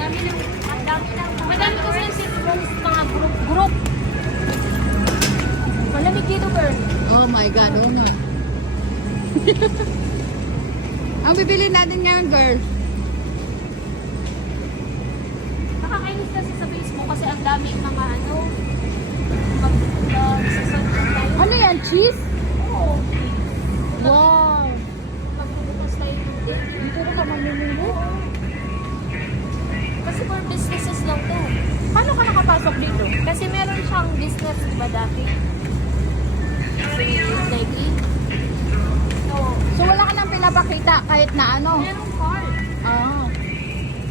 dami ng, ang dami ng, madami kasi yung cellphones, mga group, group. Malamig dito, girl. Oh my God, oh my. Ang bibili natin ngayon, girl. Nakakainis kasi sa Facebook kasi ang daming mga ano, mag, uh. Ano yan, cheese? Oo. Dati? Si Nike. So, So wala ka nang pinapakita kahit na ano? merong card. Ah.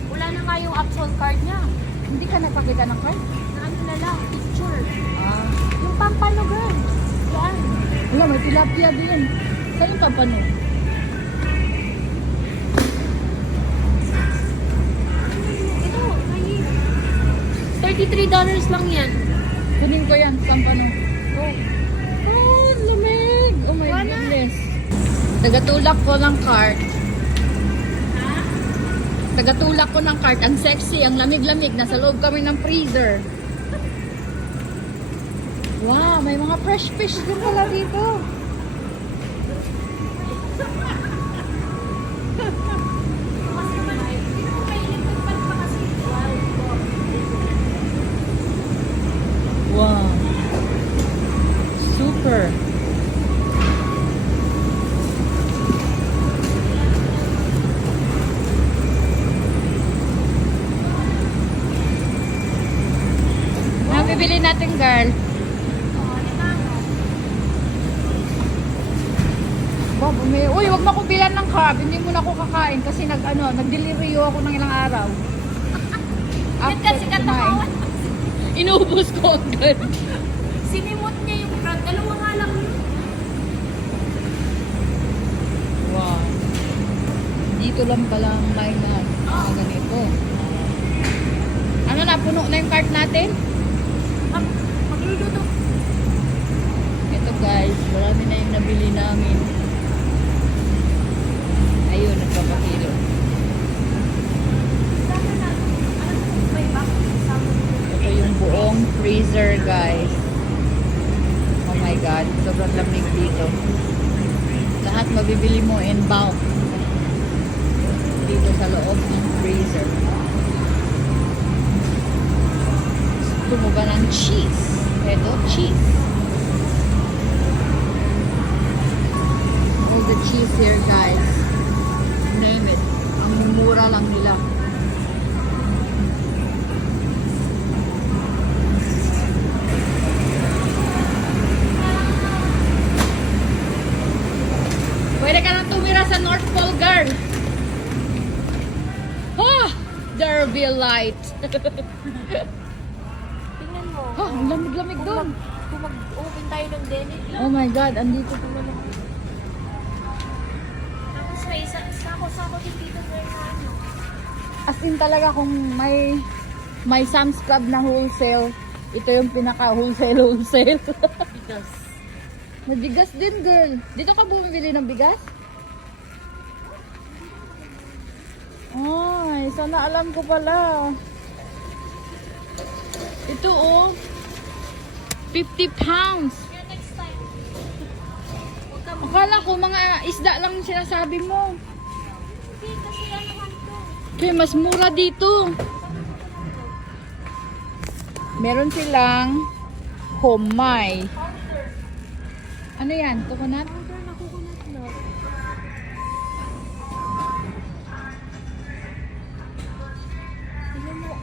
Wala na nga yung Absol card niya. Hindi ka nagpakita ng card? Na ano na lang, picture. Ah. Yung pampano girl. Yan. Wala, may tilapia din. Saan yung pampano? Ito, may $33 lang yan. Kunin ko yan, pampano. Oh. Oh, lamig! Oh my Wala. goodness. Tagatulak ko ng cart. Tagatulak ko ng cart. Ang sexy, ang lamig-lamig. Nasa loob kami ng freezer. Wow, may mga fresh fish din pala dito. Wow, bumi. Uy, wag mo ko bilan ng carb. Hindi mo na ako kakain kasi nag ano, nag-delivery ako ng ilang araw. Yan kasi kumain. katapawan. Inubos ko agad. Sinimot niya yung brand. Dalawa nga lang yun. Wow. Dito lang pala may na mga ganito. Ano na, puno na yung cart natin? Ah, Magluluto. Ito guys, marami na yung nabili namin. Ayun, nagpapakilo. Sana na. Ano to? May back. Sama Ito yung buong freezer guys. Oh my god, sobrang lamig dito. Lahat mabibili mo in bulk. Dito sa loob ng freezer. Gusto mo ba ng cheese? Ito, cheese. All the cheese here guys. Mura lang nila. Pwede ka nang tumira sa North Pole, girl. Ah! Derby light. Tingnan mo. ah, ang lamig-lamig doon. Kung mag-open tayo ng deli. Oh my God, andito pa As in talaga kung may may Sam's Club na wholesale, ito yung pinaka wholesale wholesale. Bigas. May bigas din, girl. Dito ka bumibili ng bigas? Ay, sana alam ko pala. Ito oh. 50 pounds. Next time. Akala ko mga isda lang sinasabi mo. Hindi, kasi ano man to. Kaya mas mura dito. Meron silang homay. Ano yan? Coconut? Powder na coconut milk. Tingnan mo,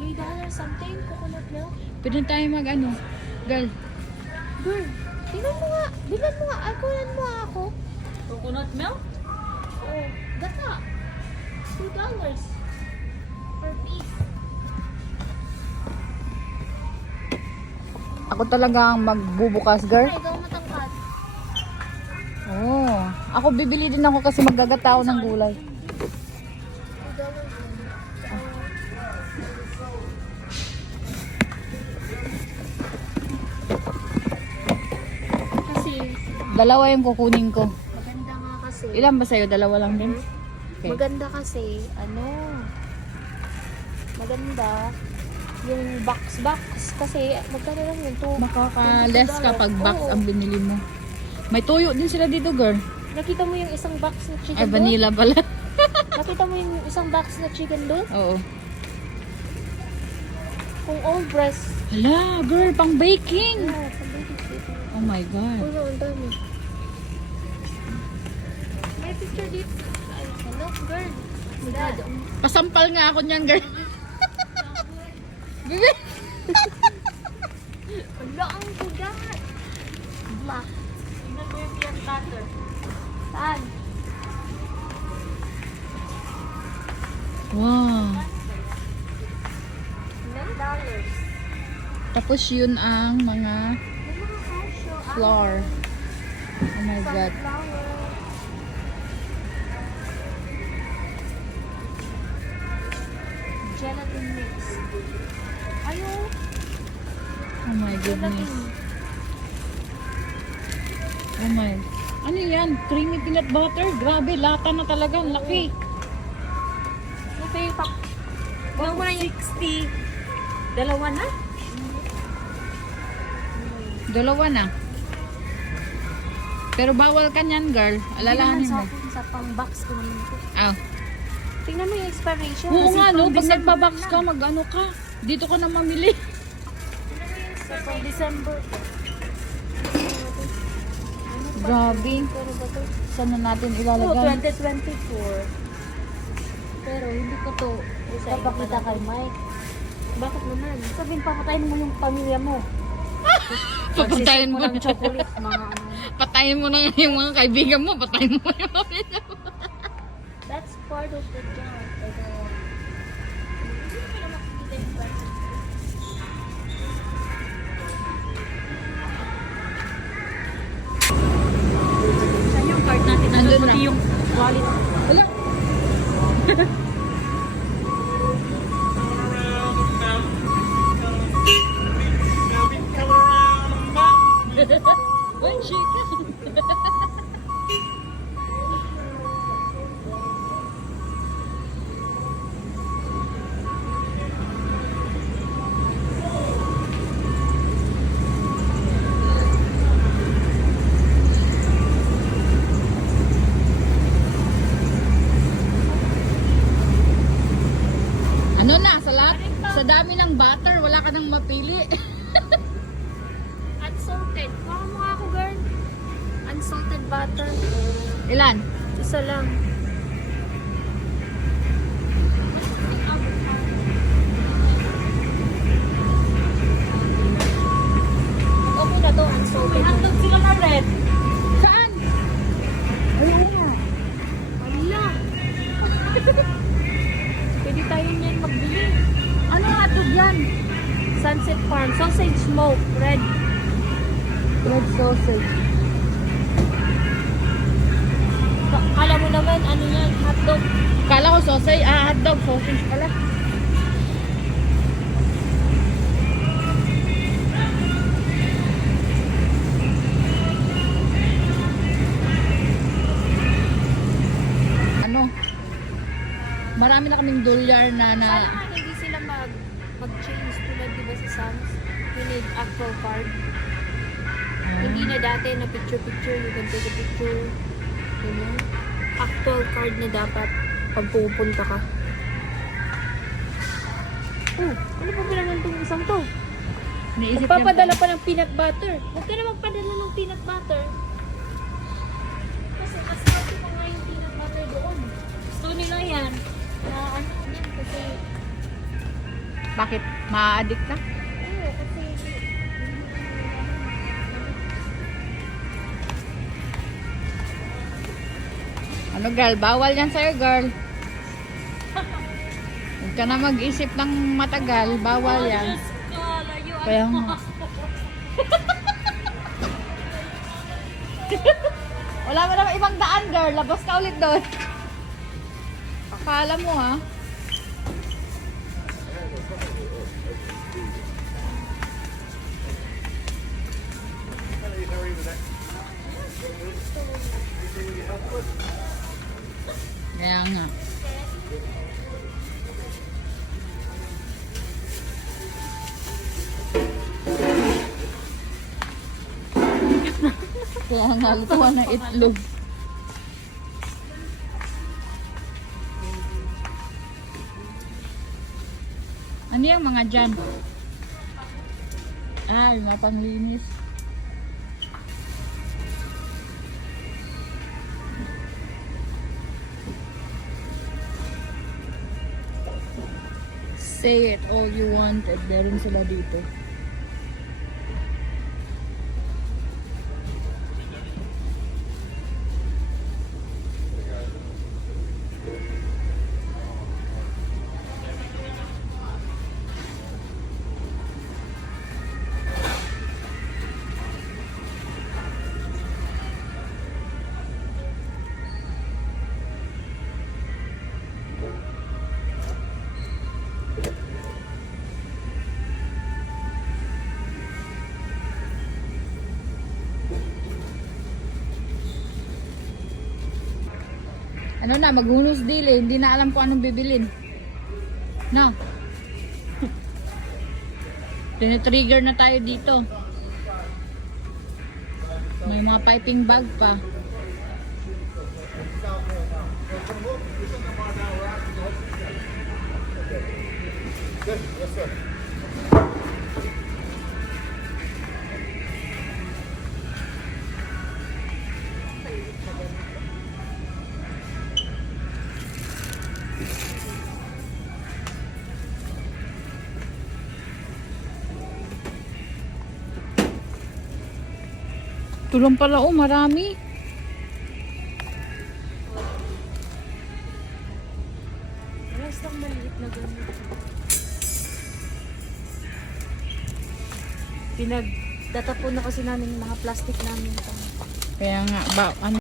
$3 something coconut milk. Pwede tayo mag ano? Girl, Girl, tingnan mo nga. Bilan mo nga. Kunan mo nga ako. coconut milk? Oh, gata. $2 per piece. Ako talaga ang magbubukas, girl. Ay, ikaw matangkad. Oh, ako bibili din ako kasi maggagata ako ng gulay. $2 din. Kasi, Dalawa yung kukunin ko. maganda nga kasi. Ilan ba sa'yo? Dalawa lang din? Okay. Maganda kasi, ano, maganda. Yung box-box. Kasi, magkano lang yun? Two, Makaka-less $22. kapag box Oo. ang binili mo. May tuyo din sila dito, girl. Nakita mo yung isang box na chicken Ay, doon? vanilla pala. Nakita mo yung isang box na chicken doon? Oo. Kung all breast. Hala, girl, pang baking. Yeah, baby chicken. Oh my God. Ulo, ang dami. May picture dito. Girl? Pasampal nga ako niyan, girl. Bibi. Wala ang bugat. Black. Tingnan mo yung peanut butter. Saan? Wow. Dollars. Tapos yun ang mga flour. Oh my God. Sunflower. Ayaw. Oh my goodness. Oh my. Ano yan? Creamy peanut butter? Grabe, lata na talaga. Ang laki. Ito yung mo na yung 60. Dalawa na? Dalawa na. Pero bawal ka niyan, girl. Alalahanin mo. sa sa pang-box ko naman ito. Ah. Tingnan mo yung expiration. Oo nga, no? Pag nagpa-box na. ka, mag-ano ka. Dito ka na mamili. Sa pang December. Grabe. Pero ba ito? Saan na natin ilalagay? 2024. Pero hindi ko to papakita kay Mike. Bakit naman? Sabihin, papatayin mo yung pamilya mo. Papatayin mo. ng chocolate, mga ano. Patayin mo na yung mga kaibigan mo. Patayin mo yung pamilya mo. Part of the job. Pero, hindi ko na makikita yung price. Saan yung card natin? Nandun na. yung wallet. Wala. nang mapili. Unsalted. Mo nga ako, girl. Unsalted butter. Ilan? Isa lang. Red sausage. Ka- Kala mo naman, ano yan, hotdog. Kala ko sausage, ah, hotdog, sausage pala. Ano? Marami na kaming dolyar na na... Sana nga hindi sila mag mag-change tulad di ba sa Sam's. You need actual card. Hindi na dati na picture-picture, you can take a picture. Ganyan. Actual card na dapat pag pupunta ka. Oh, ano pa ba naman itong isang to? Naisip Magpapadala pa ng peanut butter. Huwag ka na magpadala ng peanut butter. Kasi mas healthy pa nga yung peanut butter doon. Gusto nila yan. Na ano yan kasi... Bakit? Ma-addict ka? Ano girl? Bawal yan sa'yo girl. Huwag ka na mag-isip ng matagal. Bawal yan. Kaya nga. Wala mo naman ibang daan, girl. Labas ka ulit doon. Akala mo, ha? nga. Kaya nga, lutuwa ng itlog. Ano yung mga dyan? Ah, yung mga. Say it all you wanted. Meron sila dito. Ano na, maghunos dili. Hindi na alam kung anong bibilin. No. Tinitrigger na tayo dito. May mga piping bag pa. Tulong pala oh, marami. Lang maliit na ganun. Pinag Datapon na kasi namin yung mga plastic namin. Kaya nga, ba, ano